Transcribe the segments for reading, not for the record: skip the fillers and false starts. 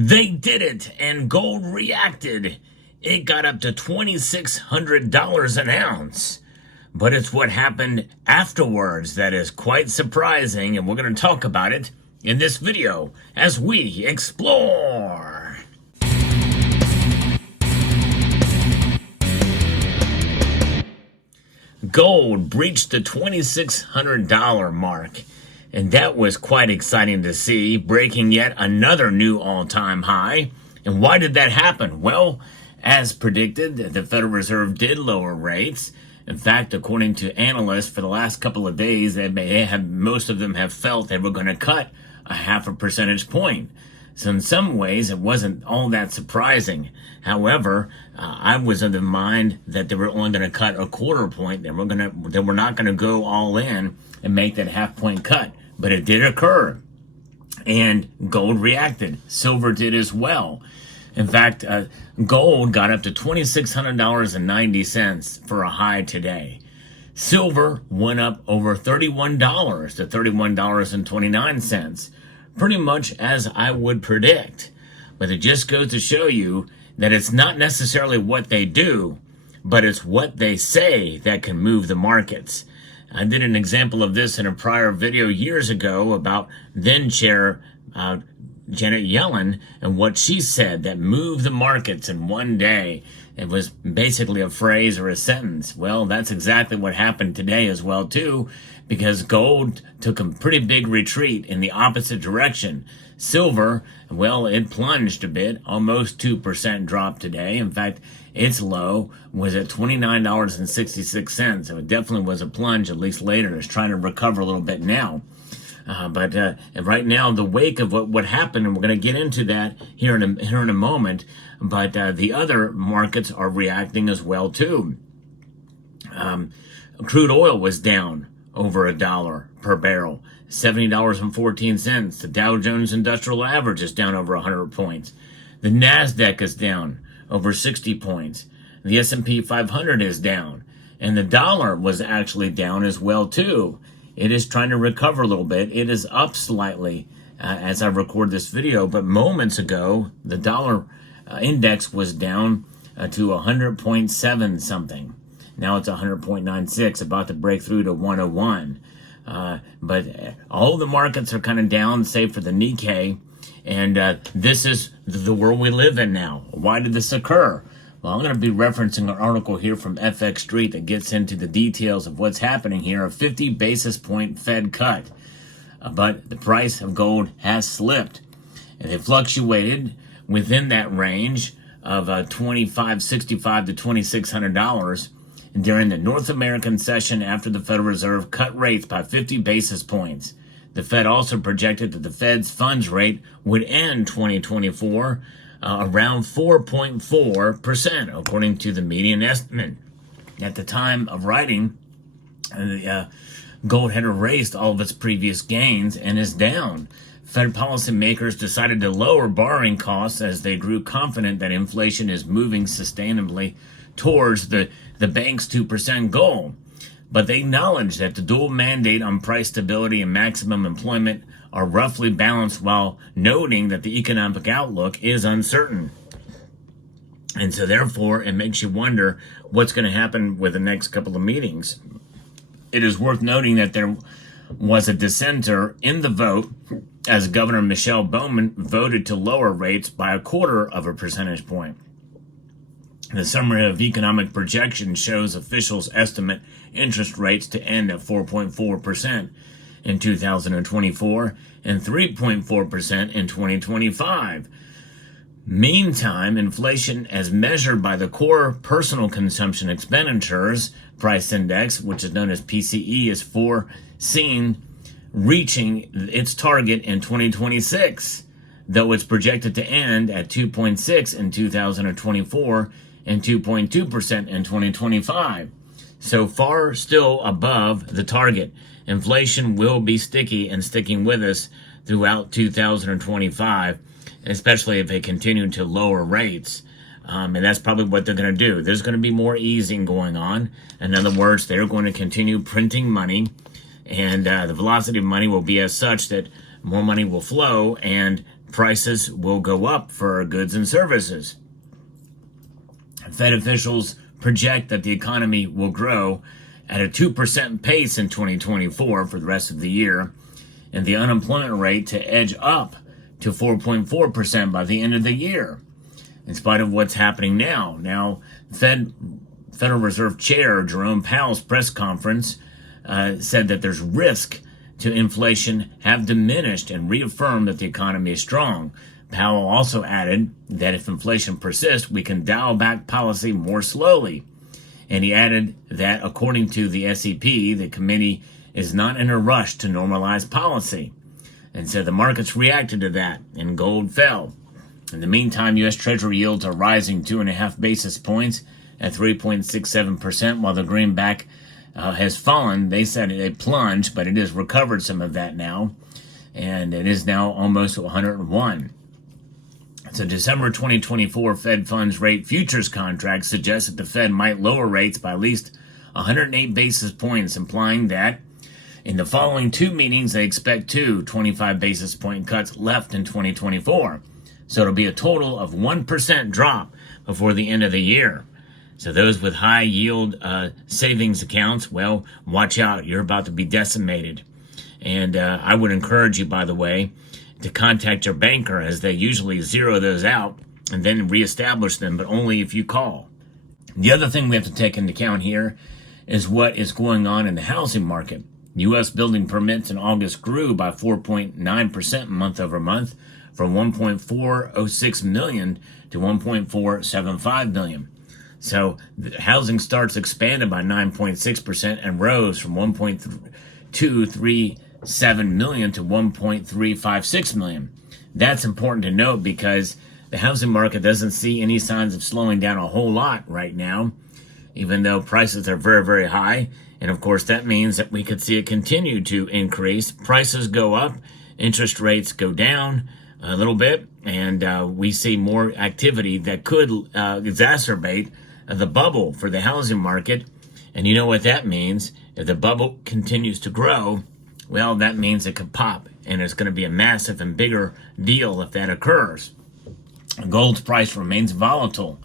They did it, and gold reacted. It got up to $2,600 an ounce. But it's what happened afterwards that is quite surprising, and we're going to talk about it in this video as we explore. Gold breached the $2,600 mark, and that was quite exciting to see, breaking yet another new all-time high. And why did that happen? Well, as predicted, the Federal Reserve did lower rates. In fact, according to analysts, for the last couple of days, most of them have felt they were going to cut a 0.5 percentage point. So in some ways, it wasn't all that surprising. However, I was of the mind that they were only going to cut a 0.25 point. They were not going to go all in and make that 0.5 point cut. But it did occur, and gold reacted. Silver did as well. In fact, gold got up to $2,600.90 for a high today. Silver went up over $31 to $31.29, pretty much as I would predict. But it just goes to show you that it's not necessarily what they do, but it's what they say that can move the markets. I did an example of this in a prior video years ago about then Chair Janet Yellen and what she said that moved the markets in one day. It was basically a phrase or a sentence. Well, that's exactly what happened today as well, too, because gold took a pretty big retreat in the opposite direction. Silver, well, it plunged a bit, almost 2% drop today. In fact, its low was at $29.66. So it definitely was a plunge, at least later. It's trying to recover a little bit now. But right now, the wake of what happened, and we're going to get into that here in a moment, but the other markets are reacting as well, too. Crude oil was down over $1 per barrel, $70.14. The Dow Jones Industrial Average is down over 100 points. The NASDAQ is down over 60 points. The S&P 500 is down. And the dollar was actually down as well, too. It is trying to recover a little bit. It is up slightly as I record this video, but moments ago, the dollar index was down to 100.7 something. Now it's 100.96, about to break through to 101. But all the markets are kind of down, save for the Nikkei. And this is the world we live in now. Why did this occur? Well, I'm going to be referencing an article here from FX Street that gets into the details of what's happening here. A 50 basis point Fed cut. But the price of gold has slipped. And it fluctuated within that range of $2,565 to $2,600 during the North American session after the Federal Reserve cut rates by 50 basis points. The Fed also projected that the Fed's funds rate would end 2024 around 4.4%, according to the median estimate. At the time of writing, gold had erased all of its previous gains and is down. Fed policymakers decided to lower borrowing costs as they grew confident that inflation is moving sustainably towards the bank's 2% goal. But they acknowledge that the dual mandate on price stability and maximum employment are roughly balanced, while noting that the economic outlook is uncertain. And so therefore, it makes you wonder what's going to happen with the next couple of meetings. It is worth noting that there was a dissenter in the vote as Governor Michelle Bowman voted to lower rates by 0.25 percentage point. The summary of economic projections shows officials estimate interest rates to end at 4.4% in 2024 and 3.4% in 2025. Meantime, inflation as measured by the core personal consumption expenditures price index, which is known as PCE, is foreseen reaching its target in 2026, though it's projected to end at 2.6% in 2024 and 2.2% in 2025. So far, still above the target. Inflation will be sticky and sticking with us throughout 2025, especially if they continue to lower rates. And that's probably what they're going to do. There's going to be more easing going on. In other words, they're going to continue printing money, and the velocity of money will be as such that more money will flow, and prices will go up for goods and services. Fed officials project that the economy will grow at a 2% pace in 2024 for the rest of the year, and the unemployment rate to edge up to 4.4% by the end of the year, in spite of what's happening now. Now, Federal Reserve Chair Jerome Powell's press conference said that there's risk to inflation have diminished and reaffirmed that the economy is strong. Powell also added that if inflation persists, we can dial back policy more slowly. And he added that according to the SEP, the committee is not in a rush to normalize policy. And so the markets reacted to that, and gold fell. In the meantime, U.S. Treasury yields are rising 2.5 basis points at 3.67%, while the greenback has fallen. They said it plunged, but it has recovered some of that now, and it is now almost 101. So December 2024 Fed funds rate futures contract suggests that the Fed might lower rates by at least 108 basis points, implying that in the following two meetings they expect 25 basis point cuts left in 2024. So it'll be a total of 1% drop before the end of the year. So those with high yield savings accounts, well, watch out. You're about to be decimated. And I would encourage you, by the way, to contact your banker, as they usually zero those out and then reestablish them, but only if you call. The other thing we have to take into account here is what is going on in the housing market. U.S. building permits in August grew by 4.9% month over month, from 1.406 million to 1.475 million. So the housing starts expanded by 9.6% and rose from 1.237 million to 1.356 million. That's important to note because the housing market doesn't see any signs of slowing down a whole lot right now, even though prices are very, very high. And of course, that means that we could see it continue to increase. Prices go up, interest rates go down a little bit, and we see more activity that could exacerbate the bubble for the housing market. And you know what that means? If the bubble continues to grow, well, that means it could pop, and it's going to be a massive and bigger deal if that occurs. Gold's price remains volatile,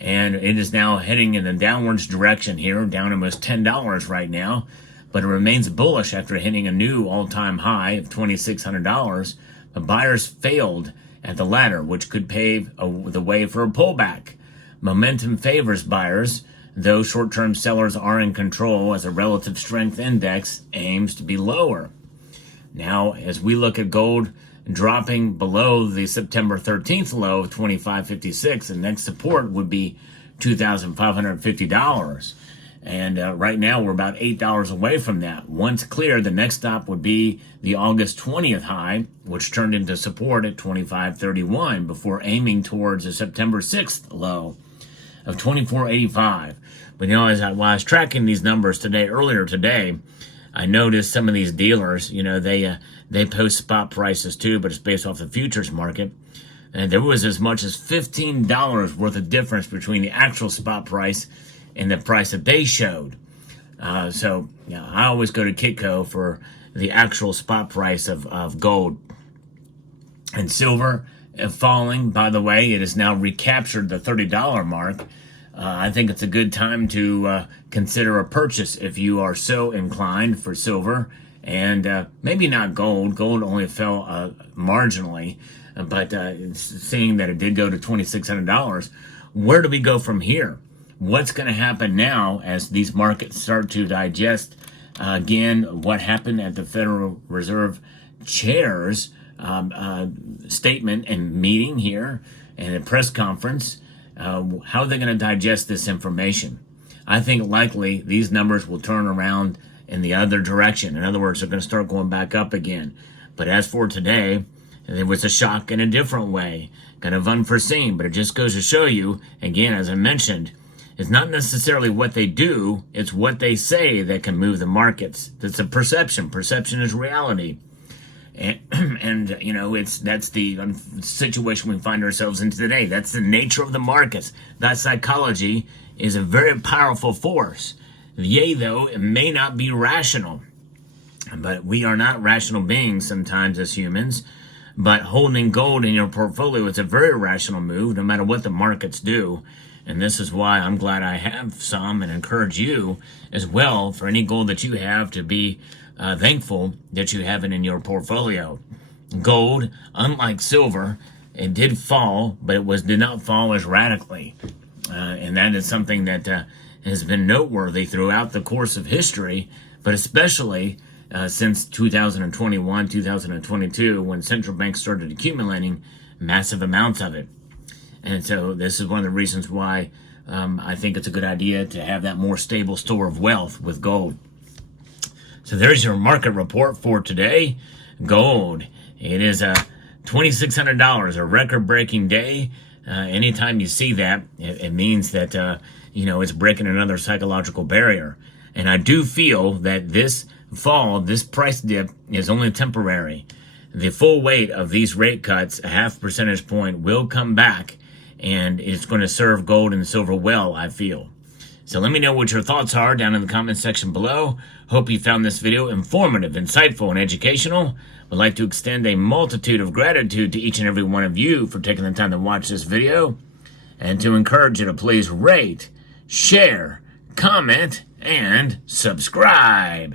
and it is now heading in the downwards direction here, down almost $10 right now, but it remains bullish after hitting a new all-time high of $2,600. But buyers failed at the ladder, which could pave the way for a pullback. Momentum favors buyers, though short-term sellers are in control as a relative strength index aims to be lower. Now, as we look at gold dropping below the September 13th low of $25.56, the next support would be $2,550. And right now we're about $8 away from that. Once clear, the next stop would be the August 20th high, which turned into support at $25.31 before aiming towards the September 6th low of $24.85. But you know, while I was tracking these numbers earlier today, I noticed some of these dealers, they post spot prices too, but it's based off the futures market. And there was as much as $15 worth of difference between the actual spot price and the price that they showed. So I always go to Kitco for the actual spot price of gold. And silver falling, by the way, it has now recaptured the $30 mark. I think it's a good time to consider a purchase if you are so inclined for silver, and maybe not gold. Gold only fell marginally, but seeing that it did go to $2,600, where do we go from here? What's going to happen now as these markets start to digest again what happened at the Federal Reserve Chair's statement and meeting here and a press conference? How are they going to digest this information? I think likely these numbers will turn around in the other direction. In other words, they're going to start going back up again. But as for today, it was a shock in a different way, kind of unforeseen. But it just goes to show you, again, as I mentioned, it's not necessarily what they do, it's what they say that can move the markets. It's a perception. Perception is reality. And that's the situation we find ourselves in today. That's the nature of the markets. That psychology is a very powerful force. Yea, though, it may not be rational. But we are not rational beings sometimes as humans. But holding gold in your portfolio is a very rational move, no matter what the markets do. And this is why I'm glad I have some, and encourage you as well for any gold that you have to be thankful that you have it in your portfolio. Gold, unlike silver, it did fall, but it did not fall as radically. And that is something that has been noteworthy throughout the course of history, but especially since 2021, 2022, when central banks started accumulating massive amounts of it. And so this is one of the reasons why I think it's a good idea to have that more stable store of wealth with gold. So there's your market report for today. Gold, it is $2,600, a record-breaking day. Anytime you see that, it means that it's breaking another psychological barrier. And I do feel that this fall, this price dip, is only temporary. The full weight of these rate cuts, a half percentage point, will come back, and it's going to serve gold and silver well, I feel. So let me know what your thoughts are down in the comment section below. Hope you found this video informative, insightful, and educational. Would like to extend a multitude of gratitude to each and every one of you for taking the time to watch this video, and to encourage you to please rate, share, comment, and subscribe.